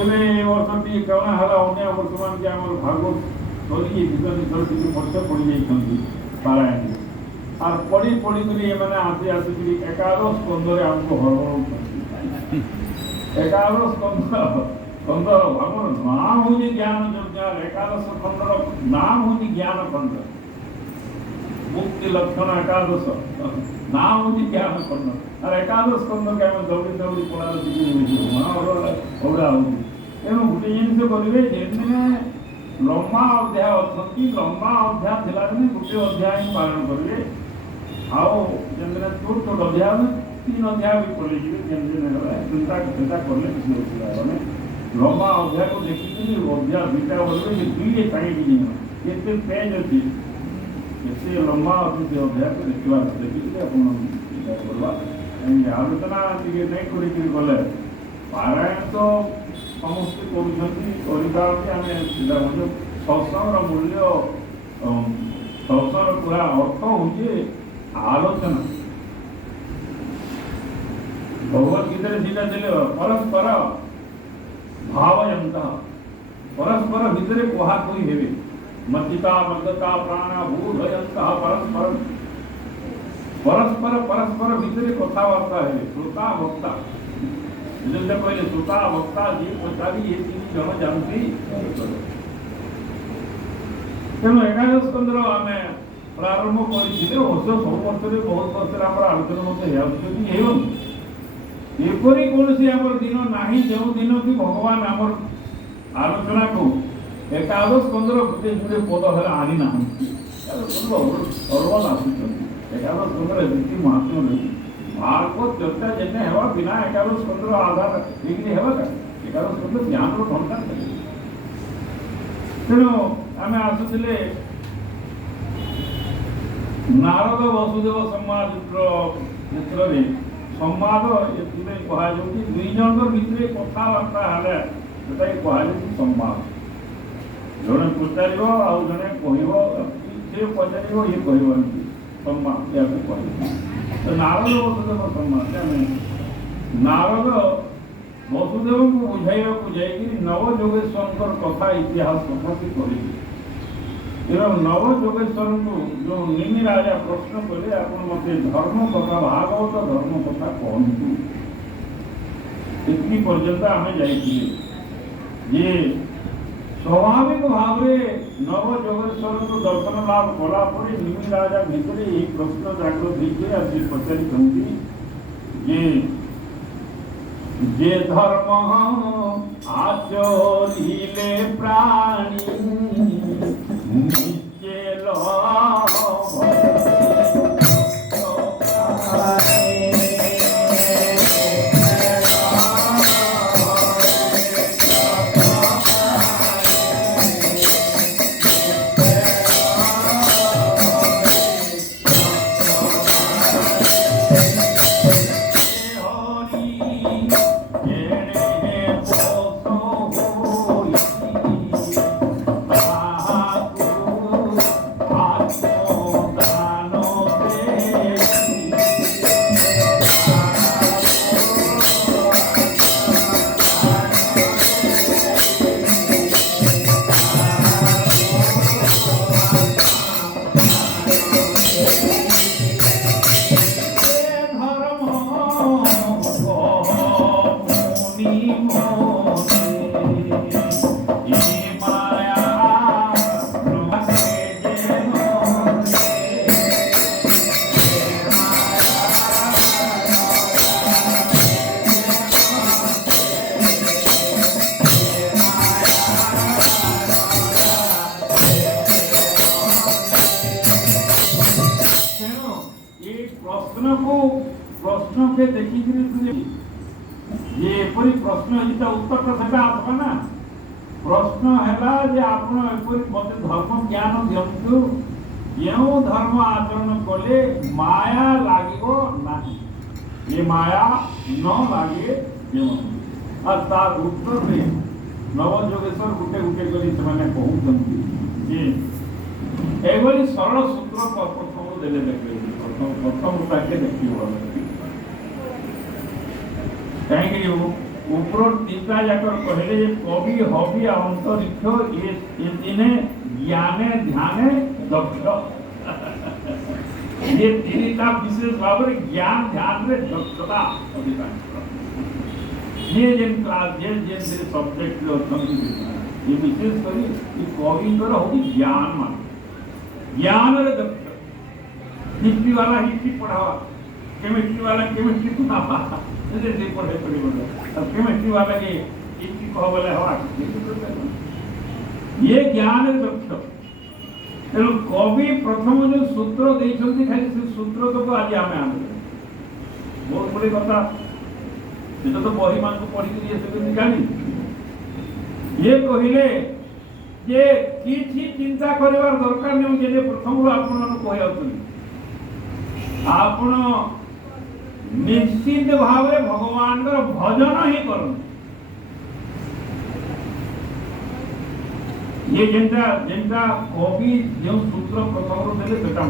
ଏବେ ଏ ବର୍ଷଟି କାଣା ହେଲା ଅନ୍ୟ ବର୍ତ୍ତମାନ ଆମର ଭାଗବତ ସରିକି ଦିନ ଟିକେ ବର୍ଷ ପଡ଼ିଯାଇଛନ୍ତି ପାରାୟଣ আর পড়ি পড়িকি এমানে আসিকি একাদশ স্কন্ধরে আমাকে হরবড়াউଛନ୍ତି একাদশ স্কন্ধর আমার নাম হচ্ছে জ্ঞান যজ্ঞ একাদশ খণ্ডর নাম হচ্ছে জ্ঞান খণ্ড মুক্তি লক্ষণ একাদশ নাম হচ্ছে জ্ঞান খণ্ড আর একাদশ স্কন্ধকে আমি দৌড়ি দৌড়ি পড়ার দিকে ওরা হচ্ছে তেমন গোটে জিনিস করবে যেদিনে লম্বা অধ্যায় অଛନ୍ତି লম্বা অধ্যায় ଥିଲା ଦିନେ ଗୋଟିଏ ଅଧ୍ୟାୟ ହିଁ ପାଳନ କରିବେ ଆଉ ଯେମିତି ଛୋଟ ଛୋଟ ଅଧ୍ୟାୟ 3 ଅଧ୍ୟାୟ ବି ପଢ଼ିଯିବେ ଯେମିତି ଚିନ୍ତା କଲେ କିଛି ଅସୁବିଧା ହେବନି ଲମ୍ବା ଅଧ୍ୟାୟକୁ ଦେଖିକିରି ଅଧ୍ୟାୟ ଦୁଇଟା ବୋଲିବେ ଯେ ଦୁଇରେ ସାଇଡ୍ ଯିବ କେତେ ପେଜ୍ ଅଛି କେତେ ଲମ୍ବା ଅଛି ସେ ଅଧ୍ୟାୟକୁ ଦେଖିକିରି ଆପଣ ଚିନ୍ତା କରିବା କାହିଁକି ଆଲୋଚନା ଟିକେ ନେଇ କରିକିରି ଗଲେ ପାରାୟଣ ତ ସମସ୍ତେ କରୁଛନ୍ତି କରିପାରନ୍ତି ଆମେ ଚିନ୍ତା କରୁଛୁ ସତ୍ସଙ୍ଗର ମୂଲ୍ୟ ସତ୍ସଙ୍ଗର ପୁରା ଅର୍ଥ ହେଉଛି ଆଲୋଚନା ଭଗବଦ୍ଗୀତାରେ ସେଇଟା ଦେଲେ ପରସ୍ପର ଭାବୟନ୍ତଃ ପରସ୍ପର ଭିତରେ କୁହାକୁହି ହେବେ ମଜ୍ଜିତା ମଗ୍ଗତା ପ୍ରାଣ ଭୂଭୟନ୍ତଃ ପରସ୍ପର ଭିତରେ କଥାବାର୍ତ୍ତା ହେବେ ଶ୍ରୋତା ବକ୍ତା ଯେମିତି କହିଲେ ଶ୍ରୋତା ବକ୍ତା ଯିଏ ପଚାରି ଏ 3 ଜଣ ଯାଆନ୍ତି ତେଣୁ ଏକାଦଶ ସ୍କନ୍ଧର ଆମେ ପ୍ରାରମ୍ଭ କରିଥିଲେ ଅବଶ୍ୟ ସବୁ ବର୍ଷରେ ବହୁତ ବର୍ଷରେ ଆମର ଆଲୋଚନା ମଧ୍ୟ ହେଉଛନ୍ତି ହେଉନି ଏପରି କୌଣସି ଆମର ଦିନ ନାହିଁ ଯେଉଁ ଦିନ କି ଭଗବାନ ଆମର ଆଲୋଚନାକୁ ଏକାଦଶ ସ୍କନ୍ଧର ଗୋଟିଏ ଗୋଟିଏ ପଦ ହେଲେ ଆଣି ନାହାନ୍ତି ଅର୍ବାନ ଆସୁଛନ୍ତି ଏକାଦଶ ସ୍କନ୍ଧର ଏମିତି ମହାତ୍ମ୍ୟ ରହିଛି ଭାଗବତ ଚର୍ଚ୍ଚା ଯେତେ ହେବା ବିନା ଏକାଦଶ ସ୍କନ୍ଧର ଆଧାର ହେଇକି ହେବା କାରଣ ଏକାଦଶ ସ୍କନ୍ଧ ଜ୍ଞାନର ଭଣ୍ଡାର ତେଣୁ ଆମେ ଆସୁଥିଲେ ନାରଦ ବସୁଦେବ ସମ୍ବାଦ କ୍ଷେତ୍ରରେ ସମ୍ବାଦ ଏଥିପାଇଁ କୁହାଯାଉଛି 2 ଜଣଙ୍କ ଭିତରେ କଥାବାର୍ତ୍ତା ହେଲେ ସେଟାକୁ କୁହାଯାଉଛି ସମ୍ବାଦ ଜଣେ ପଚାରିବ ଆଉ ଜଣେ କହିବ ସେ ପଚାରିବ ଇଏ କହିବନି ସମ୍ବାଦ ଏହାକୁ କହିବ ନାରଦ ବସୁଦେବ ସମ୍ବାଦ ଆମେ ନାରଦ ବସୁଦେବଙ୍କୁ ବୁଝାଇବାକୁ ଯାଇକିରି ନବଯୋଗେଶ୍ୱରଙ୍କର କଥା ଇତିହାସ ସମ୍ପର୍କ କରିବେ ଏବଂ ନବଯୋଗେଶ୍ୱରଙ୍କୁ ଯେଉଁ ନିମି ରାଜା ପ୍ରଶ୍ନ କଲେ ଆପଣ ମୋତେ ଧର୍ମ କଥା ଭାଗବତ ଧର୍ମ କଥା କହନ୍ତୁ ଏତିକି ପର୍ଯ୍ୟନ୍ତ ଆମେ ଯାଇଥିଲେ ଯେ ସ୍ୱାଭାବିକ ଭାବରେ ନବଯୋଗେଶ୍ୱରଙ୍କୁ ଦର୍ଶନ ଲାଭ କଲା ପରେ ନିମି ରାଜା ଭିତରେ ଏହି ପ୍ରଶ୍ନ ଜାଗ୍ରତ ହେଇକି ଆସି ପଚାରିଛନ୍ତି যে ধর্ম আচরিলে প্রাণী নিচেল প্রশ্নকে দেখিকি যে এপরি প্রশ্ন যেটা উত্তরটা সেটা আসবে না প্রশ্ন হেলা যে আপন এপরি মতে ধর্ম জ্ঞান দিয়ন্তু যেও ধর্ম আচরণ কলে মায়া লাগিব নাহি এ মায়া ন লাগে যেও আর তার উত্তরে নবযোগেশ্বর গুটে গুটে করে সেমানে কহুଛନ୍ତି যে এইভাবে সরল সূত্র প্রথম দেলে দেখবে প্রথম তাকে দেখিব କାହିଁକି ऊपर तीसरा जाकर कहले जे कवि हबि अंतरिक्ष ये दिने ज्ञाने ध्याने दक्ष ये तीनटा विशेष भाव रे ज्ञान ध्यान रे दक्षता अधिकांश ये जेन क्लास जे सब्जेक्ट लो ये विशेष करी ये कवि कर हो ज्ञान मान ज्ञान रे दक्ष हिस्ट्री वाला हिस्ट्री पढ़ावा केमिस्ट्री वाला केमिस्ट्री पढ़ावा से पढ़े पड़े अब केमिस्ट्री वाला के हिस्ट्री कह बोले हवा ये ज्ञान रे दक्ष तेणु कवि प्रथम जो सूत्र देइछन्ति खाली से सूत्र तो आज आमे आमे बहुत बड़ी कथा सेटा तो बही मान को पढ़ी के ये सब जानी ये कहिले जे किछि चिंता करिवार दरकार नै जे प्रथम आपन को कहि आउतनी आपन निश्चित भावे भगवान का भजन ही करन ये जेंटा जेंटा कवि जो सूत्र प्रथम देले सेटा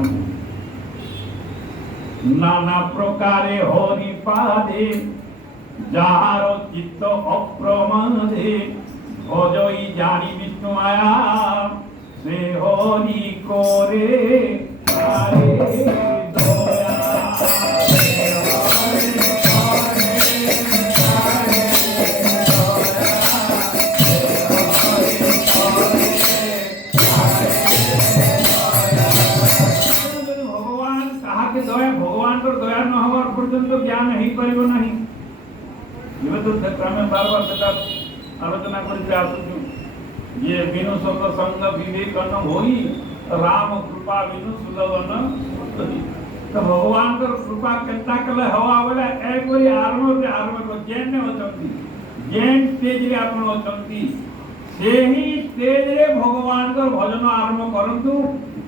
नाना प्रकारे हरि पादे जार चित्त अप्रमादे भजई जानी विष्णु माया से हरि करे तारे दया ज्ञान ही परिव नहीं ये तो क्रम बार-बार सेटा आलोचना करते आसुछु ये बिनु संग संग विवेक न होई राम कृपा बिनु सुलभन तो भगवान कर कृपा केता कले हवा बोले एक कोई आरंभ को जेन ने होचंती जेन स्टेज रे आपण होचंती सेही स्टेज रे भगवान कर भजन आरंभ करंतु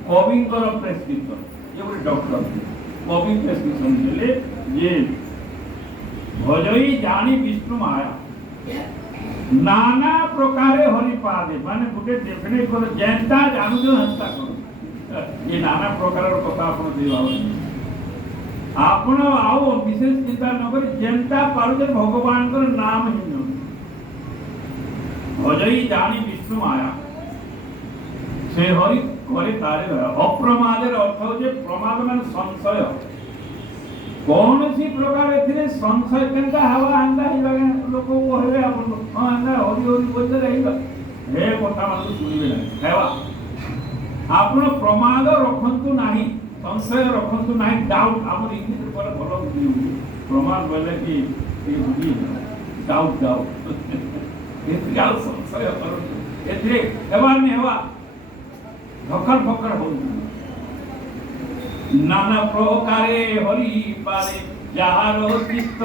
कवि कर प्रेस्क्रिप्शन ये ଗୋଟେ डॉक्टर कवि प्रेस्क्रिप्शन देले ये भजई जानी विष्णु माया नाना प्रकारे हरि पादे माने गुटे डेफिनेट कर जेंता जानू जो हंसता करो ये नाना प्रकार कथा आपण देवा आपण आओ विशेष चिंता न कर जेंता पारुजे भगवान कर नाम ही भजई जानी विष्णु माया से हरि करे तारे अप्रमादेर अर्थ होजे प्रमाद माने संशय कौन सी प्रकार एथिरे संशय केनका हवा आंदा ही लगे लोक को हेले अपन हां आंदा हरि हरि बोलते रहिबा हे कथा मान सुनिबे नहीं हेवा आपण प्रमाद रखंतु नाही संशय रखंतु नाही डाउट हमर इंग्लिश पर भलो बुझी प्रमाद बोले कि ये बुझी डाउट एथि गाल संशय करू एथिरे हेवा ने हेवा धक्कर फक्कर हो नाना प्रकारे हरि पारे जार चित्त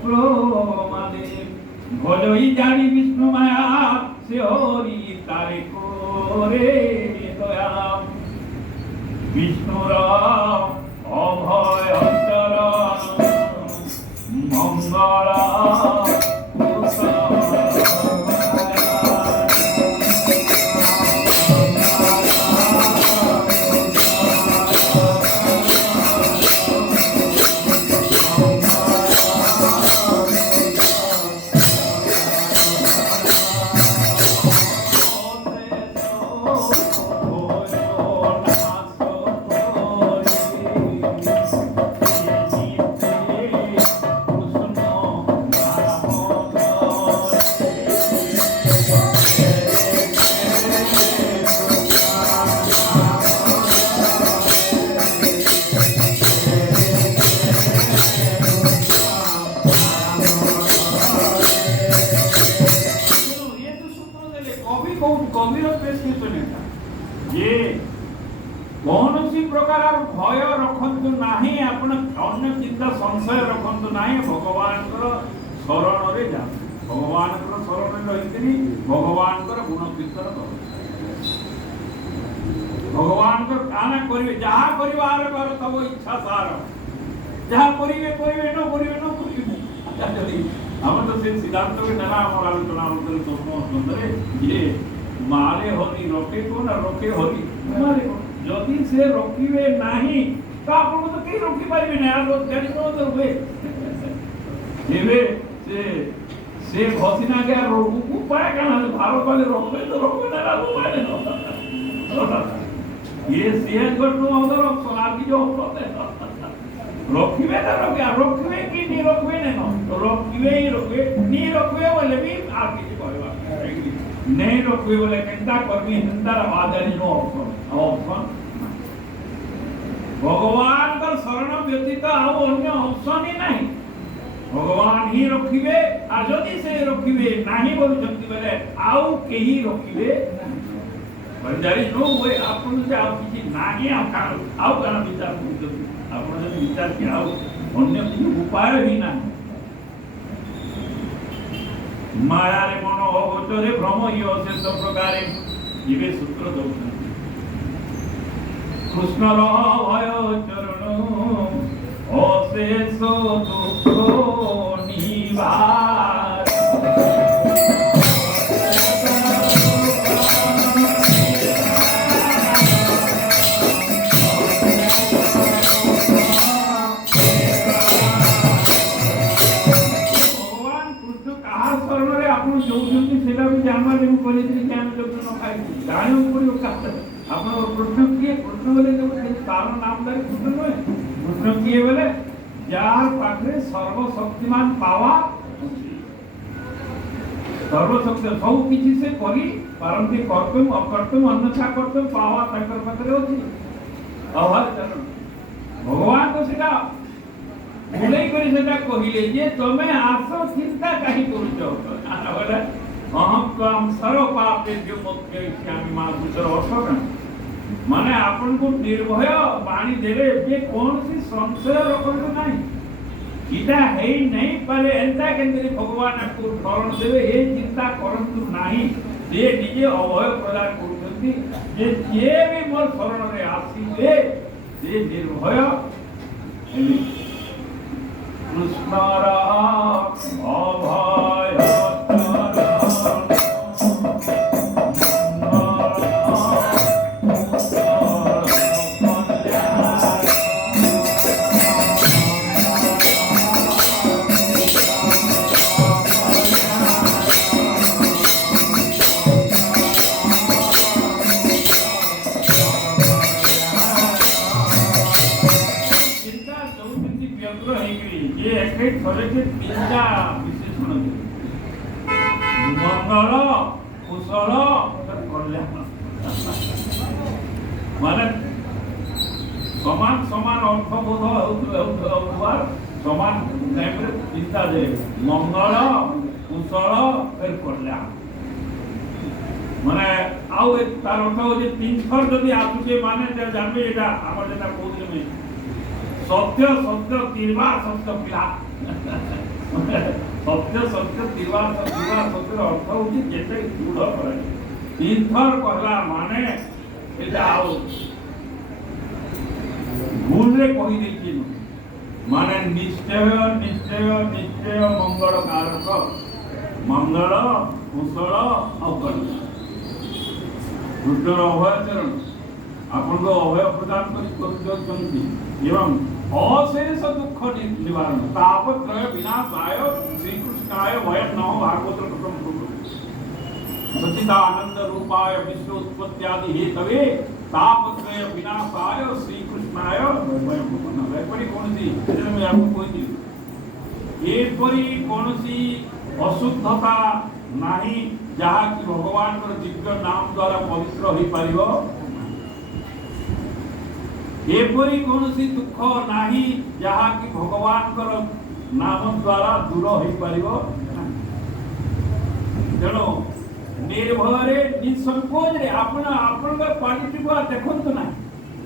प्रमादे भजई जानी विष्णु माया से हरि तारे करे दया विष्णुर अभय चरण मंगल भय रखंतु नाही आपण अन्य चिंता संशय रखंतु नाही भगवान शरण रे जा भगवान शरण रहितरी भगवान गुण कीर्तन करो भगवान काना करिवे जहा परिवार कर तब इच्छा सार जहा करिवे करिवे न करिवे हम तो से सिद्धांत में नला हमर आलोचना होतले तो सुंदर ये मारे होनी रोके को ना रोके होनी मारे को जदि से रोकिवे नाही तो आपण तो कई रोकी पारिबे ना रोज जानि को तो हुए जेबे से से घोषणा के उपाय कहाँ से भारत वाले रोकवे ना उपाय ये सीएन को तो उधर सोनार की जो होते रोकवे ना रोकवे की नहीं रोकवे ने तो रोकवे ही रोकवे नहीं रोकवे बोले भी आर किसी बोले नहीं रोकवे बोले किंता कर्मी हिंदा आधारी नो ऑप्शन भगवान का शरण व्यतीत आउ अन्य ऑप्शन ही नहीं भगवान ही रखिबे आ जदि से रखिबे नाही बोलछंती बेले आउ केही रखिबे बंजारी नो होय आपन जे आउ किछि नाही आउ काना विचार करछो आपन जदि विचार कि आउ अन्य किछि उपाय ही नाही माया रे मन अगोचरे भ्रम हि अशेष प्रकारे इवे सूत्र दउछन कृष्ण रह भय चरण अशेष दुख निवार भगवान कृष्ण कहा शरण रे आपण जोउछंती सेटा भी जानवा देबो कहितरी ज्ञान जब न खाइ जानो पड़ियो का आपण कृष्ण किए कृष्ण बोले जो तार नाम धरि कृष्ण नय कृष्ण किए बोले जार पाखरे सर्वशक्तिमान पावा सर्वशक्ति सब किछि से करी पारंती कर्तव्य अकर्तव्य अन्यथा कर्तव्य पावा ताकर पाखरे अछि अहर चरण भगवान तो सेटा भूलै करी सेटा कहिले जे तमे आसो चिंता काहे करूछो आना बोले अहम त्वं सर्व पापेभ्यो मोक्षयिष्यामि मा सुचर अर्थ माने आपन को निर्भय पानी देले बे कौन सी संशय रखत नाही इटा है नहीं पाले एंता केंद्री भगवान आपको शरण देवे हे चिंता करंतु नाही जे निजे अभय प्रदान करूछंती जे भी मोर शरण रे आसीले जे निर्भय कृष्णरा अभय मंगल कुशल कल्याण माने समान समान अर्थबोध होउथुवा समान टाइम रे चिंता दे मंगल कुशल फिर कल्याण माने आउ तार अर्थ हो जे तीन थर जदी आसुचे माने जानबे एटा हमर जेटा कहउले में सत्य सत्य तिरवा सत्य पिला सत्य सत्य तिरवा सत्य अर्थ होची जेते दृढ़ करे तीन थर कहला माने एटा आउ भूल रे कहि देछि माने निश्चय निश्चय निश्चय मंगल कारक मंगल कुशल और कल्याण रुद्र अभय चरण आपन को अभय प्रदान करि एवं अशेष दुख निवारण तापत्रय विनाशाय श्री कृष्णाय वयं नमः भागवत प्रथम सच्चिदानंद रूपाय विश्व उत्पत्त्यादि हेतवे तापत्रय विनाशाय श्री कृष्णाय वयं नमः एपरि कोनसी में आपको कोई एपरि कोनसी अशुद्धता नाही जहा कि भगवान को दिव्य नाम द्वारा पवित्र होई परिबो एपरी कौनसी दुख नाही जहा कि भगवान कर नाम द्वारा दूर होई परिबो जणो निर्भय निसंकोच रे आपन का क्वालिटी को देखंतु ना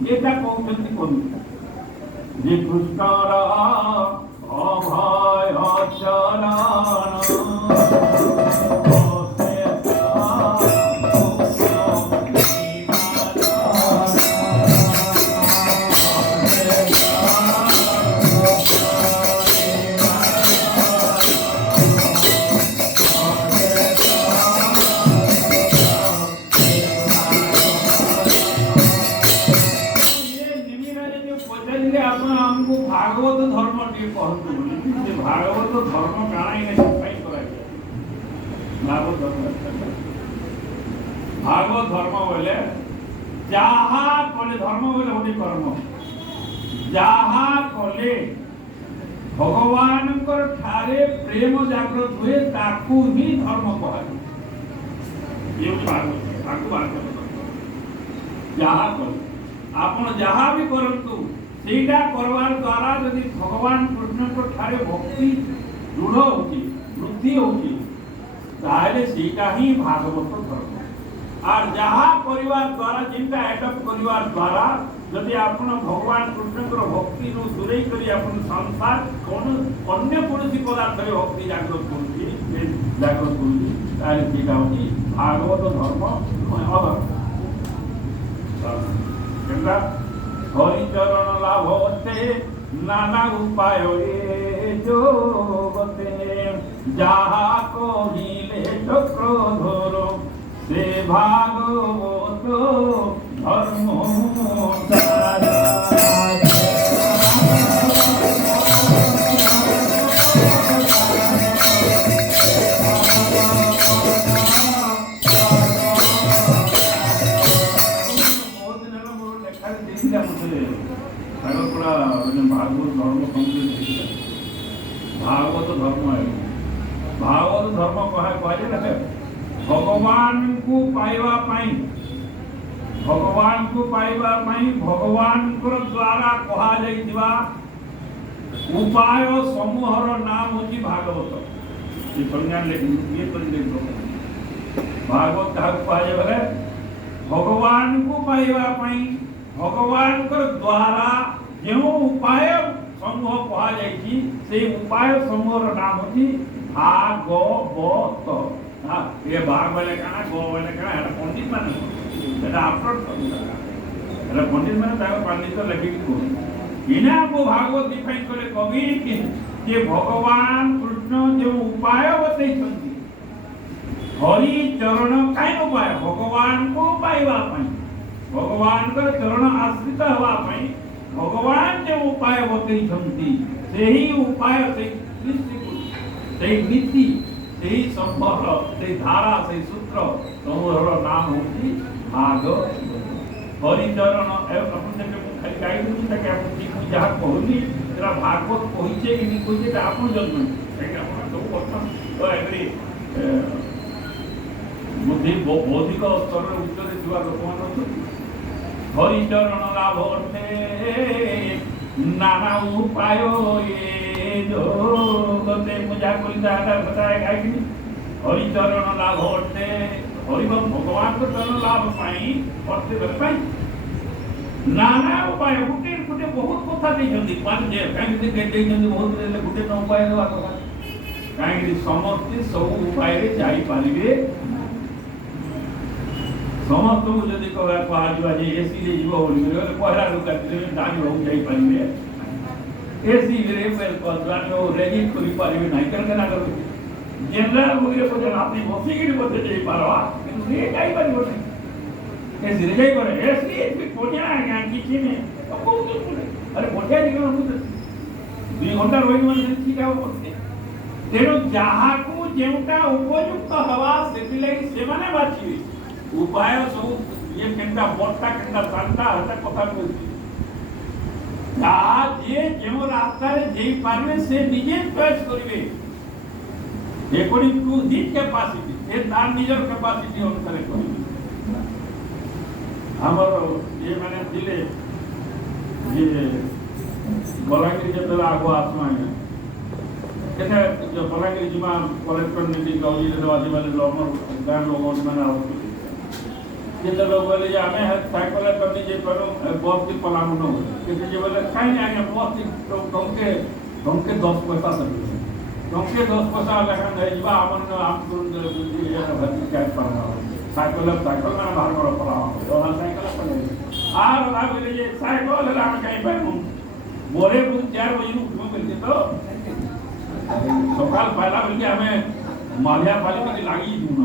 एटा कहउछंती कोन जे कृष्णरा अभय चरण भागवत धर्म के कहतु भागवत धर्म काना इने सिखाई कराई भागवत धर्म भागवत धर्म बोले जहा कले धर्म बोले होती कर्म जहा कले भगवान ठारे प्रेम जागृत हुए ताकू ही धर्म कहे जहा कले आपण जहा भी करंतु सेटा करवार द्वारा यदि भगवान कृष्ण ठारे भक्ति दृढ़ होची वृद्धि होची ताहले सेटा ही भागवत धर्म और जहा परिवार द्वारा चिंता एडप्ट परिवार द्वारा यदि आपण भगवान कृष्ण भक्ति नु दूरे करी आपण संसार कोन अन्य कौन पदार्थ रे भक्ति जागृत करूची जागृत करूची तारे सेटा होची भागवत धर्म अधर्म केनरा हरि चरण लाभ होते नाना उपाय जोगते जहा कहिले चक्रधर से भागवत धर्म सारा भागवत धर्म है भागवत धर्म कहे भगवान को पाइबा भगवान द्वारा कहा जाइतिबा उपाय समूहर नाम होची भागवत ये संज्ञान ये तो देखो भागवत का कहा जाए भगवान को पाइबा भगवान द्वारा जो उपाय समूह कहा जाइछि से उपाय समूहर नाम होची भागवत हां ये भाग वाले काना गो वाले काना है पंडित माने एटा अपलोड कर पंडित माने ताको पंडित लगी को इना को भागवत डिफाइन करे कवि के भगवान कृष्ण जो उपाय बतै छथि हरि चरण काई उपाय भगवान को पाइबा भगवान का चरण आश्रित हवा भगवान जो उपाय बतै छथि सेही उपाय से नीति से संभव से धारा से सूत्र समूहर नाम होती भागवत हरिचरण अपन जब खाली गाई दूँ ताकि अपन ठीक जहाँ कहली तेरा भागवत कहीचे कि नहीं कहीचे आपन जन्म ताकि अपन सब वर्तमान तो एग्री बुद्धि बौद्धिक स्तर उच्चरे थोड़ा लोक मान हरिचरण लाभ अर्थे नाना उपाय जोगते पूजा करिता बताए गाई हरिचरण लाभ अर्थे हरि भगवान को चरण लाभ पाई अर्थे पाई नाना उपाय गुटे गुटे बहुत कथा देछन्ती मान जे काहे के देछन्ती बहुत देले गुटे न उपाय देवा कथा काहे समस्त सब उपाय रे जाई पारिबे समस्त को जदि कहा जुआ जे एसी रे जीव होली रे पहला रुका दानी हो जाई पारिबे एसी रे बेल को दानी हो रेगी करि पारिबे नाही केना करबे जनरल वगैरह को जन आपनी बसी के बसे जाई पारवा किंतु ये काई पारिबो नहीं एसी रे जाई पारे एसी कोनिया आ किछि ने तो बहुत बोले अरे मोटिया दिगो हम 2 घंटा रोई मन ठीक है बोलते तेरो जहा को जेउटा उपयुक्त हवा सेतिले से माने बाची उपाय सब ये केनटा बोटा केनटा सांता हता कथा कहछि जा जे जेमो रास्ता रे जेई पारबे से निजे चॉइस करिवे अकॉर्डिंग टू हिज कैपेसिटी ए तार निजर कैपेसिटी अनुसार करिवे हमर ये माने दिले ये बलांगीर जतला आगो आसमा है केते जो बलांगीर जिमा कलेक्टर मीटिंग गौरी देवाजी वाले लोग गांव लोगों माने आवत जेते लोग बोले जे हमें साइकिल करनी जे करो बस की पलामु न हो किसी जे बोले काई आगे बस की तुमके 10 पैसा सब तुमके 10 पैसा लगा दे जीवा हमन हम तुम ये भर्ती क्या करना साइकिल ना बाहर करो पलामु तो साइकिल पर आर ना बोले जे साइकिल ला कहीं पर बोरे बुध 4 बजे उठो मिलते तो सकाल पहला बोल के हमें मालिया पाली में लागी दूना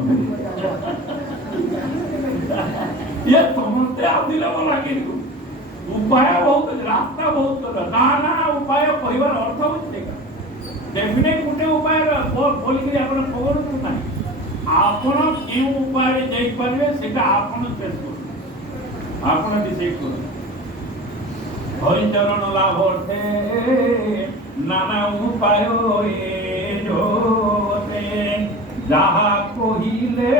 ये समझते आप दिला बोला कि उपाय बहुत रास्ता बहुत नाना उपाय परिवार अर्थ होते डेफिनेट गुटे उपाय बोल के अपन खबर तो नहीं ଆପଣ କେଉଁ ଉପାୟରେ ଯାଇପାରିବେ ସେଟା ଆପଣ ଚେଷ୍ଟା କରନ୍ତୁ, ଆପଣ ଡିସାଇଡ୍ କରନ୍ତୁ। হরিচরণ লাভতে নানা উপায় জোতে যাহা কহিলে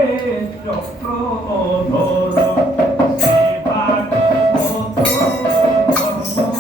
চক্র ধর সে ভাগবত ধর্মসার।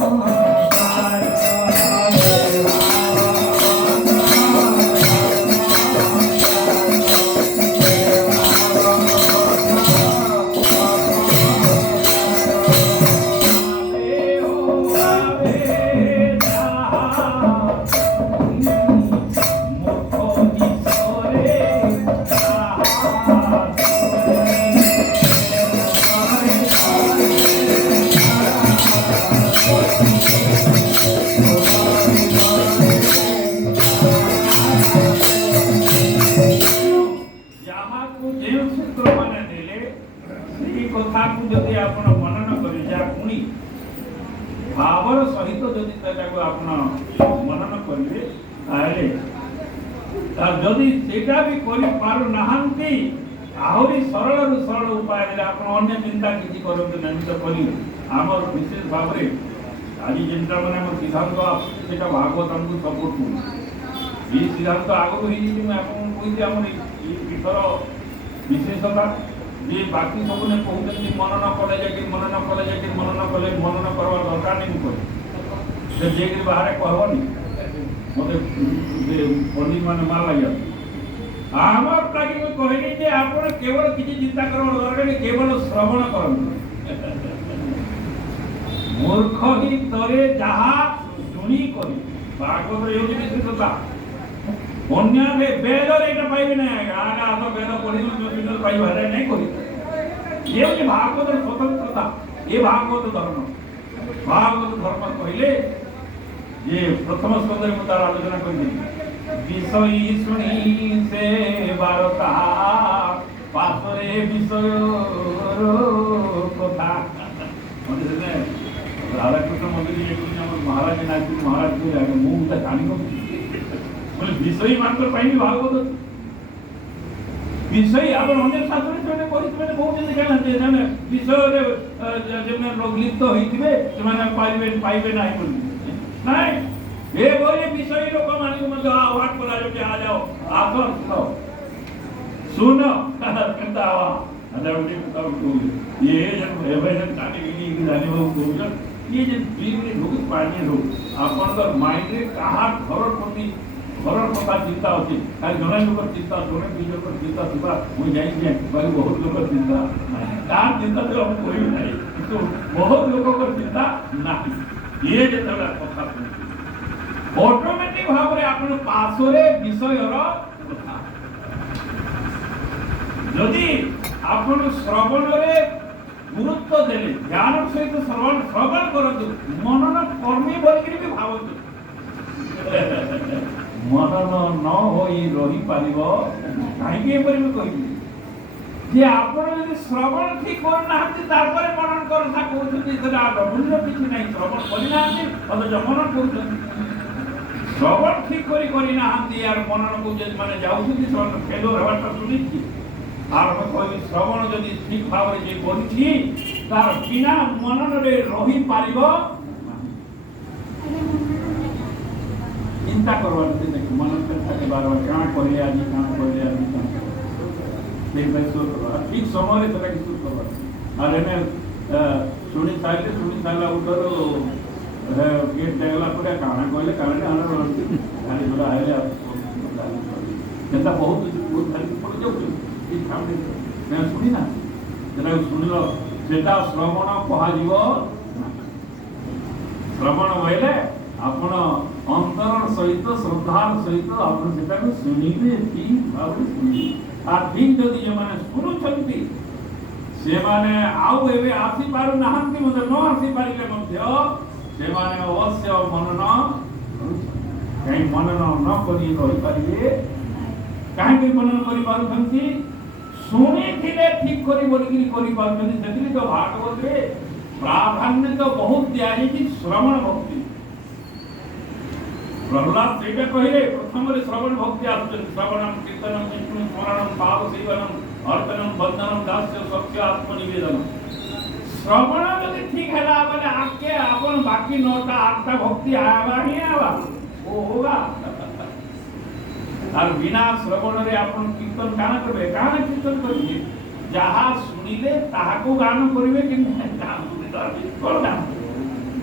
যদি আপন মনন করে যা শুনি ভাবর সহিত যদি তাকে আপন মনন করবে তাহলে আর যদি সেটা বি করে পারু নাহান্তি আହୁରି ସରଳରୁ ସରଳ ଉପାୟରେ ଆପଣ ଅନ୍ୟ ଚିନ୍ତା କିଛି କରନ୍ତୁ ନାହିଁ ତ କରିବେ। ଆମର ବିଶେଷ ଭାବରେ ଆଜି ଯେନ୍ଟା ମାନେ ଆମର ସିଦ୍ଧାନ୍ତ ସେଟା ଭାଗବତ ଆମକୁ ସପୋର୍ଟ କରୁଛି। এই সিদ্ধান্ত আগରୁ ହେଇଯାଇଛି। ମୁଁ ଆପଣଙ୍କୁ କହିଛି ଆମର এই ପୀଠର ବିଶେଷତା যে বাকি ସବୁନେ କହୁଛନ୍ତି ମନନ କଲେ ଯାଇକି ମନନ କଲେ ଯାଇକି ମନନ କଲେ ମନନ କରିବା ଦରକାର ନାହିଁ। ମୁଁ କହି ସେ ଯାଇକି ବାହାରେ କହିବନି ମୋତେ ପଣ୍ଡିତ ମାନେ ମାର ଲାଗିବ। আমার লাগি ମୁଁ କହିଲି ଯେ ଆପଣ କେବଳ କିଛି ଚିନ୍ତା କରିବା ଦରକାର ନାହିଁ, କେବଳ ଶ୍ରବଣ କରନ୍ତୁ। ମୂର୍ଖ ହିଁ ତରେ ଯାହା ଶୁଣି କରି ଭାଗବତ ହେଉଛି ବିଶେଷତା। ଅନ୍ୟ ବେଦରେ এটা পাইবে না, আগে আজ বেদ পড়িলে জ্যোতিষ পাইবে এটা নাই করি। ये হচ্ছে ভাগবতের স্বতন্ত্রতা। এই ভাগবত ধর্ম ভাগবত ধর্ম কইলে যে প্রথম স্কন্ধে ମୁଁ তার আলোচনা করেছি। বিষয় শুনি সে বারতা পাশরে বিষয় কথা মনে রাধাকৃষ্ণ মন্দিরে আমার মহারাজ নাকি মহারাজ মুখটা জানি বলে বিষয় মাত্র পাইনি ভাগবত বিষয় আবার অনেক শাস্ত্রে ସେମାନେ କହିଥିବେ କହୁଛନ୍ତି କେন ସେମାନେ ବିଷୟରେ ଯେମାନେ ଲୋକ লিপ্ত ହୋଇଥିବେ ସେମାନେ ପାଇବେ ନାହିଁ ବୋଲି ନାଇଁ। ଏ ବହି ବିଷୟ ଲୋକମାନଙ୍କୁ ମଧ୍ୟ ଆହ୍ୱାନ କରାଯାଉଛି ଆ ଯାଅ ଆସ ଶୁଣ କେନ୍ତା ହବା ଇଏ ଏବେ ଚାଟିକି ଜାଣିବାକୁ କହୁଛନ୍ ଇଏ ଯେ ପିଇଲେ ଲୋକ ପାଣି ଲୋକ ଆପଣଙ୍କର ମାଇଣ୍ଡରେ କାହା ଘର ପ୍ରତି ଘରର କଥା ଚିନ୍ତା ଅଛି। ଖାଲି ଜଣେ ଲୋକର ଚିନ୍ତା ଜଣେ ଦୁଇ ଲୋକର ଚିନ୍ତା ଥିବା ମୁଁ ଯାଇଛେ ବାକି ବହୁତ ଲୋକର ଚିନ୍ତା ନାହିଁ। ତାର ଚିନ୍ତା ତ ଆମେ କହିବୁ ନାହିଁ, କିନ୍ତୁ ବହୁତ ଲୋକଙ୍କର ଚିନ୍ତା ନାହିଁ। ଇଏ ଯେତେବେଳେ କଥା ଶୁଣିବେ ଅଟୋମେଟିକ ଭାବରେ ଆପଣ ପାର୍ଶ୍ୱରେ ବିଷୟର କଥା ଯଦି ଆପଣ ଶ୍ରବଣରେ ଗୁରୁତ୍ୱ ଦେଲେ ଜ୍ଞାନ ସହିତ ଶ୍ରବଣ କରନ୍ତୁ ମନନ କର୍ମୀ ବୋଲିକିରି ବି ଭାବନ୍ତୁ। ମନନ ନ ହୋଇ ରହିପାରିବ କାହିଁକି ଏପରି ମୁଁ କହିବି ଯେ ଆପଣ ଯଦି ଶ୍ରବଣ ଠିକ କରୁନାହାନ୍ତି ତାପରେ ମନନ କଥା କହୁଛନ୍ତି ସେଟା ମୂଲ୍ୟ କିଛି ନାହିଁ। ଶ୍ରବଣ କରିନାହାନ୍ତି ଅଥଚ ମନନ କରୁଛନ୍ତି। শ্রবণ ঠিক করি না হাতি আর মননকু যে মানে যাউଛନ୍ତି ସେମାନେ ଫେଲୁଅର ହେବାଟା ଶୁଣିଛି। আর আমি କହିବି ଶ୍ରବଣ ଯଦି ଠିକ ଭାବରେ ଯେ କରିଛି ତାର ବିନା ମନନରେ ରହିପାରିବ চিন্তা করবার দেখি মনন থাকে বারবার কাঁ করে আজ কাঁ করে আজ দেখবে সুর করবা ঠিক সময়ে সেটাকে সুর করবা। আর এনে শুনি সাইলা উঠর গেট দেখলা পরে কানা কইলে কানে আনার গাড়ি ঘোড়া আইলে যেটা বহুত খালি পড়ে যাচ্ছে এই সামনে শুনি না যেটা শুনিল সেটা শ্রবণ কুহযিব। শ্রবণ হইলে ଆପଣ ଅନ୍ତର ସହିତ ଶ୍ରଦ୍ଧାର ସହିତ ଆପଣ ସେଟାକୁ ଶୁଣିବେ ଠିକ ଭାବରେ ଶୁଣିବେ। আর ঠিক ଯଦି ଯେଉଁମାନେ ଶୁଣୁଛନ୍ତି ସେମାନେ ଆଉ ଏବେ ଆସିପାରୁନାହାନ୍ତି ମଧ୍ୟ ନ ଆସିପାରିଲେ ମଧ୍ୟ ସେମାନେ ଅବଶ୍ୟ ମନନ କାହିଁ ମନନ ନ କରି ରହିପାରିବେ। କାହିଁକି ମନନ କରିପାରୁଛନ୍ତି ଶୁଣିଥିଲେ ଠିକ କରି ବୋଲିକିରି କରିପାରୁଛନ୍ତି। ସେଥିରେ ତ ଭାଗବତରେ ପ୍ରାଧାନ୍ୟ ତ ବହୁତ ଦିଆଯାଇଛି ଶ୍ରବଣ ଭକ୍ତି। प्रहलाद सेटा कहिले प्रथम श्रवण भक्ति आसुचन श्रवणम कीर्तनम विष्णु स्मरणम पाद सेवनम अर्पणम वंदनम दास्य सत्य आत्मनिवेदनम श्रवण यदि ठीक है बोले आके अपन बाकी 9टा 8टा भक्ति आवा ही आवा वो होगा और बिना श्रवण रे अपन कीर्तन काना करबे काना कीर्तन करिए जहा सुनिले ताहा को गान करिवे कि गान करना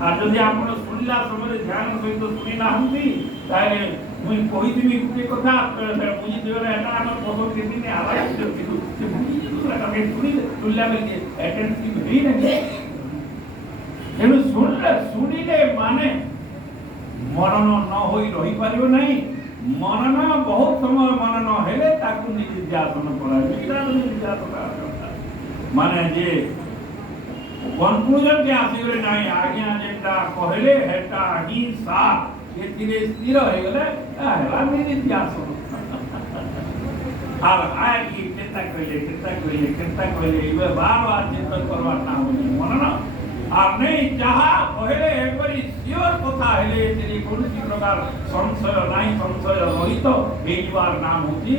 আর যদি আপন শুনিলা সময় ধ্যান সহিত শুনি না হন্তি তাহলে মুই কইদিবি গুটে কথা বুঝি দিও না এটা আমার প্রথম দিনে আলাই কিন্তু আমি শুনলা বলি অ্যাটেনটিভ হেই না এমন শুনিলে মানে মনন ন হই রহি পারিব নাই মনন বহুত সময় মনন হেলে তাকু নির্যাতন করা নির্যাতন মানে যে कन्क्लूजन के आसीबे नाही आज्ञा जेटा कहले हेटा ही सा ये धीरे स्थिर हो गले हला मेरी इतिहास और आय की चिंता कइले इबे बार-बार चिंतन करवा ना होनी मनना और नहीं जहा कहले एकबारी सियोर कथा हेले तेरी कोनसी प्रकार संशय नाही संशय रहित एइबार नाम होती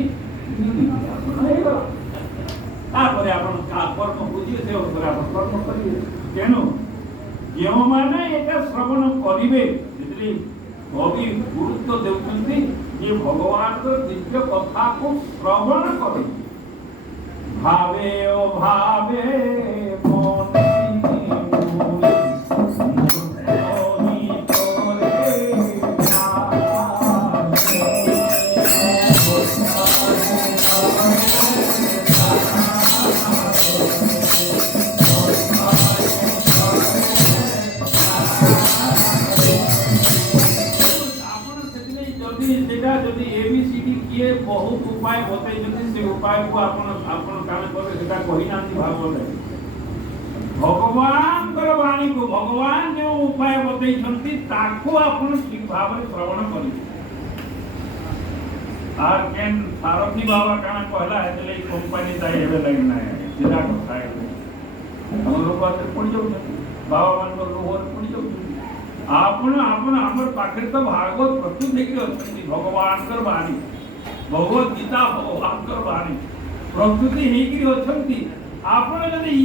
तापर आपण कर्म बुझी से ऊपर आपण कर्म करिए तेनु जेउ माने एटा श्रवण करिवे जेतली कवि गुरुत्व देउछन्ती जे भगवान को दिव्य कथा को श्रवण करे भावे ओ भावे बहुत उपाय होते से उपाय को अपन काम करे सेटा कहि नांती भागवत भगवान कर वाणी को भगवान जो उपाय बतई छंती ताको अपन ठीक भाव में श्रवण करी आर केन सारथी बाबा काना कहला हेले कंपनी दाई हेबे लागि ना सीधा କଥା है हम लोग बात पड़ जाउ बाबा मान को लोहर पड़ जाउ आपन हमर पाखरे तो भागवत प्रस्तुत देखि अछि भगवान कर वाणी भगवत गीता भगवान कर वाणी प्रस्तुति हेकि अछंती आपण जदि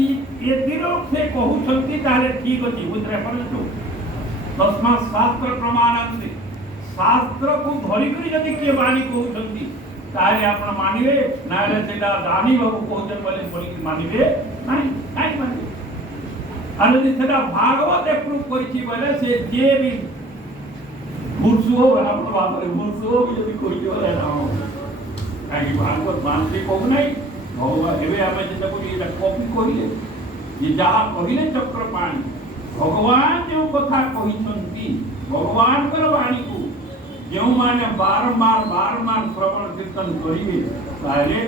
एतिरो से कहउछंती ताले ठीक अछि बुझ रेफरेंस तो तस्मा शास्त्र प्रमाणंति शास्त्र को धरि करी जदि के वाणी कहउछंती ताले आपण मानिबे नाले सेटा दानी बाबू कहउछन बोले पड़ी मानिबे नाही मानिबे आ जदि सेटा भागवत एप्रूव करिछि बोले से जे भी भूसुओ आपण बाबरे भूसुओ भी जदि कोइ जोले ना काई भागवत मानते को नहीं भगवान हेबे आमे जेटा को ये कॉपी करिले ये जहा कहिले चक्रपाणी भगवान जो कथा कहिसंती भगवान कर वाणी को जो माने बारंबार श्रवण कीर्तन करिवे ताले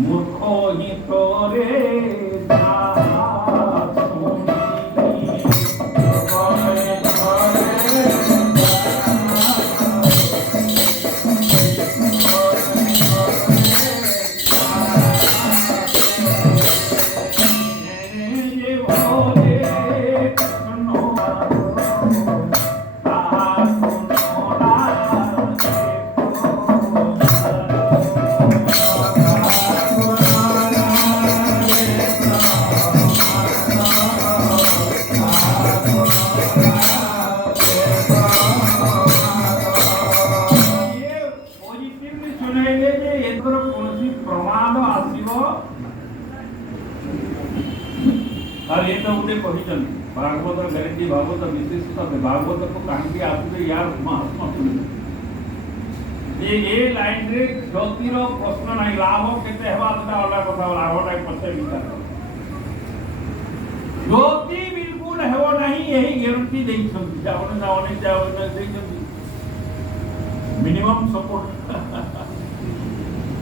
मूर्ख ही तोरे जा और ये तो उठे कहिचन भागवत गारंटी भागवत विशेषता भागवत को कांटी आसुबे यार महात्मा ये लाइन रे ज्योतिर प्रश्न नहीं लाभ केते हेबा ता अलग कथा लाभ नहीं पछे विचार ज्योति बिल्कुल हेबो नहीं यही गारंटी देई छन जावने देई छन मिनिमम सपोर्ट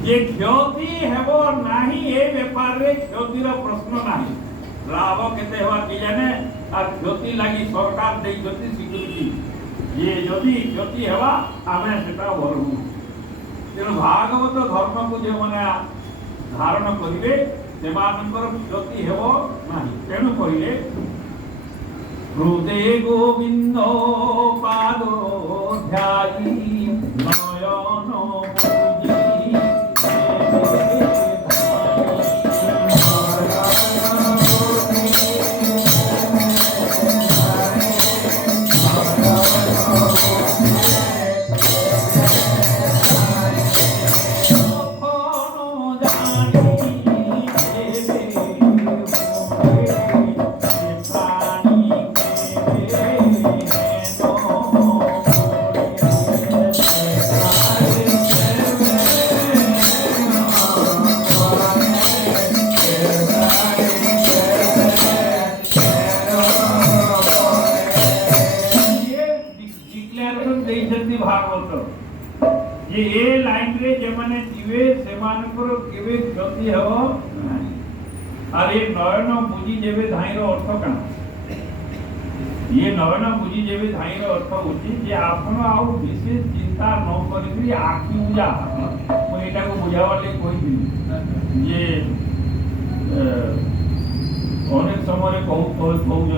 ये ज्योति हेबो नहीं ए व्यापार रे ज्योतिर प्रश्न नहीं लाभ केते हेबा कि जाने आ ज्योति लागि सरकार देई ज्योति सिक्युरिटी ये ज्योति ज्योति हेबा आमे सेटा भरबू तेणु भागवत धर्म को जो मैंने धारण करेंगे से क्षति हेबो नहीं तेणु कहले हृदय गोविंद पादो ध्यायी भागवत ये लाइन रे जेमाने जीवे सेमानकर केबे क्षति हो अरे नयन बुझी जेबे धाईर अर्थ काना ये नयन बुझी जेबे धाईर अर्थ होची जे आपण आउ विशेष चिंता न करिकरी आखि बुझा मैं एटा को बुझावा ले कहि जे अनेक समय कहू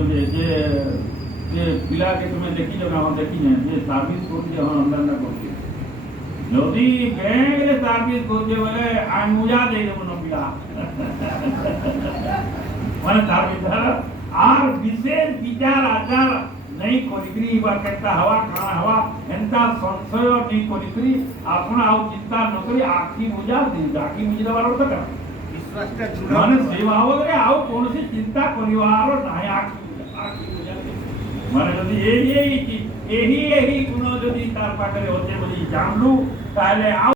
जे पिला के तुम्हें देखी जो ना देखी ना जे सर्विस करती हम अंदर ना करती यदि बैंक रे सर्विस करते बोले अनुजा दे देबो न पिला माने सर्विस आर विशेष विचार आचार नहीं करिकरी बा केता हवा खाना हवा एंता संशय नहीं करिकरी आपण आउ चिंता न करी आखि बुझा दे आखि बुझी दबार अर्थ का विश्वास का जुड़ा माने से भाव रे आउ कोनसी चिंता करिवार नाही आखि बुझा माने যদি এই গুণ যদি তার পাখে হচ্ছে বলি জানলু তাহলে